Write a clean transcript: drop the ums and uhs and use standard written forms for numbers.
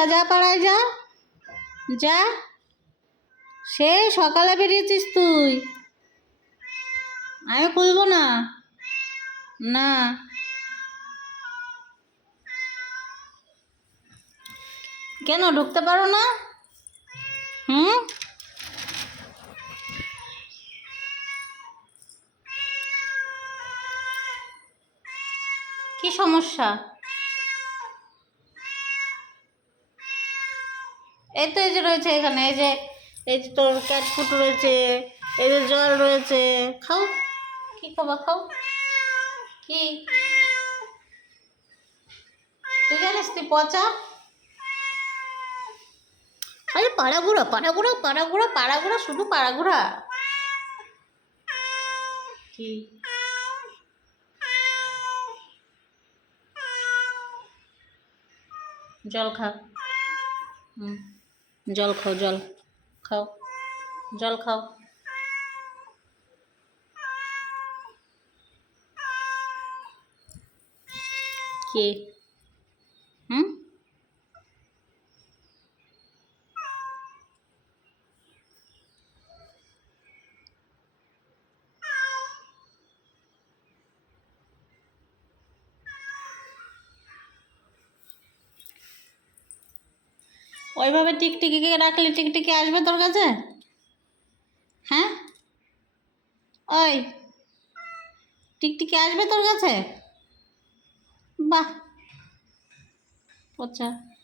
যা যা পাড়ায় যা যা। সে সকালে বেরিয়েছিস তুই, আমি খুলবো না। না কেন ঢুকতে পারো না? হুম, কি সমস্যা? এই তো এই যে রয়েছে এখানে, এই যে তোর ক্যাট ফুড রয়েছে, এই যে জল রয়েছে, খাও। কি খাবা খাও। কি তুই জানিস তুই পচা? আরে পাড়াগুড়া পাড়াগুড়া পাড়াগুড়া পাড়াগুড়া, শুধু পাড়াগুড়া। কি জল খা। হুম, জল খাও, জল খাও, জল খাও। কে? হুম, ওইভাবে টিকটিকিকে রাখলে টিকটিকি আসবে তোর কাছে? হ্যাঁ, ওই টিকটিকি আসবে তোর কাছে? বাহ, পচা।